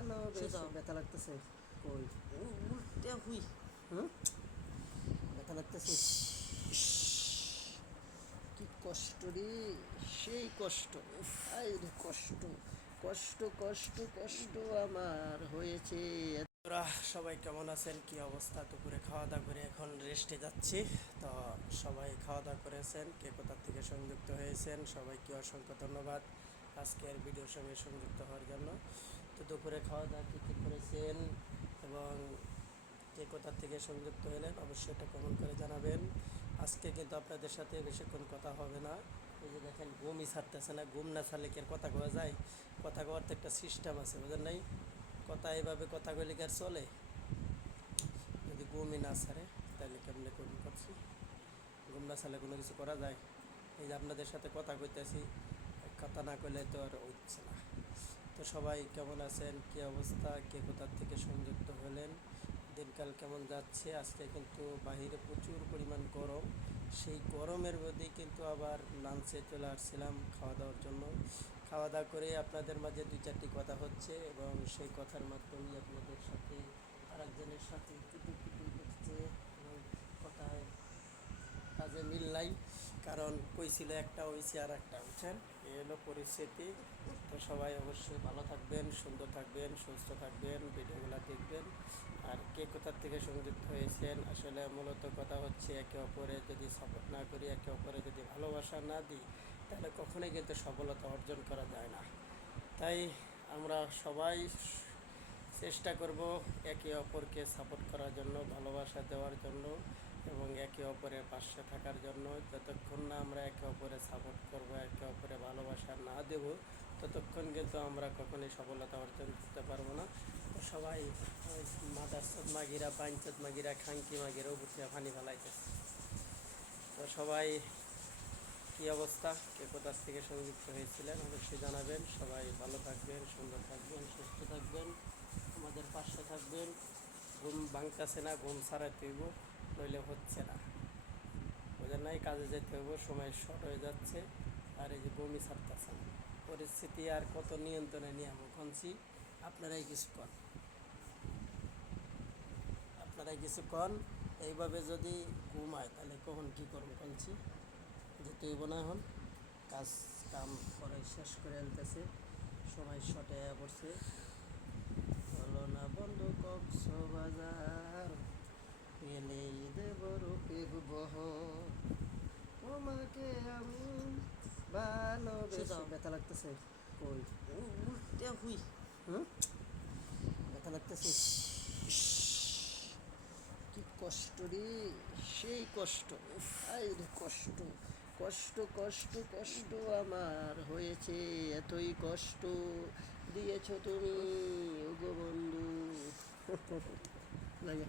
ভালো বেশ সোজা ব্যথা লাগতেছে। কই উল্টে হুই। হুম ব্যথা লাগতেছে। ইস, কি কষ্ট রে, সেই কষ্ট। উফ, আই রে কষ্ট, কষ্ট কষ্ট কষ্ট আমার হয়েছে। তোরা সবাই কেমন আছেন, কি অবস্থা? দুপুরে খাওয়া দাওয়া করে এখন রেস্টে যাচ্ছি। তো সবাই খাওয়া দাওয়া করেছেন, কে কোথা থেকে সংযুক্ত হয়েছেন সবাইকে অসংখ্য ধন্যবাদ আজকের ভিডিওর সঙ্গে সংযুক্ত হওয়ার জন্য। তো দুপুরে খাওয়া দাওয়া কী কী করেছেন এবং কে কোথা থেকে সংযুক্ত হলেন অবশ্যই এটা কমেন্ট করে জানাবেন। আজকে কিন্তু আপনাদের সাথে বেশিক্ষণ কথা হবে না। এই যে দেখেন ঘুমই ছাড়তেছে না, ঘুম না ছাড়লে কি আর কথা কওয়া যায়? কথা কওয়ার তো একটা সিস্টেম আছে, বুঝেন নাই? কথা এভাবে কথা কইলে কি আর চলে? যদি ঘুমই না ছাড়ে তাহলে কেমনে ঘুম করছি? ঘুম না ছাড়লে কোনো কিছু করা যায়? এই যে আপনাদের সাথে কথা কইতেছি, কথা না কইলে তো আর হচ্ছে না। তো সবাই কেমন আছেন, কী অবস্থা, কে কোথার থেকে সংযুক্ত হলেন, দিনকাল কেমন যাচ্ছে? আজকে কিন্তু বাহিরে প্রচুর পরিমাণ গরম। সেই গরমের মধ্যেই কিন্তু আবার লাঞ্চে চলে আসছিলাম খাওয়া দাওয়ার জন্য। খাওয়া দাওয়া করে আপনাদের মাঝে দুই চারটি কথা হচ্ছে এবং সেই কথার মাধ্যমেই আপনাদের সাথে আরেকজনের সাথে কুটু কুটু হচ্ছে এবং কথায় কাজে মিল নাই, কারণ কইছিল একটা হয়েছে আর একটা, বুঝছেন? এই হলো পরিস্থিতি। তো সবাই অবশ্যই ভালো থাকবেন, সুন্দর থাকবেন, সুস্থ থাকবেন, ভিডিওগুলো দেখবেন। আর কে কোথার থেকে সংযুক্ত হয়েছেন, আসলে মূলত কথা হচ্ছে একে অপরে যদি সাপোর্ট না করি, একে অপরে যদি ভালোবাসা না দিই, তাহলে কখনোই কিন্তু সফলতা অর্জন করা যায় না। তাই আমরা সবাই চেষ্টা করব একে অপরকে সাপোর্ট করার জন্য, ভালোবাসা দেওয়ার জন্য এবং একে অপরের পাশে থাকার জন্য। যতক্ষণ না আমরা একে অপরের সাপোর্ট করব, একে অপরে ভালোবাসা না দেব, ততক্ষণ কিন্তু আমরা কখনোই সফলতা অর্জন করতে পারবো না। তো সবাই মাদারচোদ মাগিরা, বাইনচোদ মাগিরা, খাঙ্কি মাগিরা উপরে পানি ফেলাইতেছে। তো সবাই কী অবস্থা, কে কোথার থেকে সংযুক্ত হয়েছিলেন অবশ্যই জানাবেন। সবাই ভালো থাকবেন, সুন্দর থাকবেন, সুস্থ থাকবেন, আমাদের পাশে থাকবেন। ঘুম ভাঙতেছে না, ঘুম ছাড়াইতে হইব, নইলে হচ্ছে না, বোঝেন নাই? কাজে যেতে হইব, সময় শর্ট হয়ে যাচ্ছে আর এই যে ঘুমই ছাড়তেছে না। পরিস্থিতি আর কত নিয়ন্ত্রণে নিয়ে আমি কনছি। আপনারাই কিছু কন, আপনারাই কিছু কন। এইভাবে যদি ঘুমায় তাহলে কখন কী করবো কনছি? যেতে হইব না এখন, কাজ কাম করে শেষ করে আনতেছে, সময় শর্টে পড়ছে। হলো না বন্ধু কক্সবাজার, এলেই দেব রূপের বহর, তোমাকে আমি ভালোবেসে। সোজা ব্যথা লাগতেছে। কই উল্টে হুই। হুম ব্যথা লাগতেছে। ইস, কি কষ্ট রে, সেই কষ্ট। উফ, আই রে কষ্ট, কষ্ট কষ্ট কষ্ট আমার হয়েছে। এতই কষ্ট দিয়েছ তুমি, ওগো বন্ধু। লাগে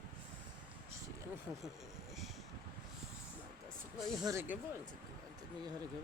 ঘরে গে বলছে, ঘরে গে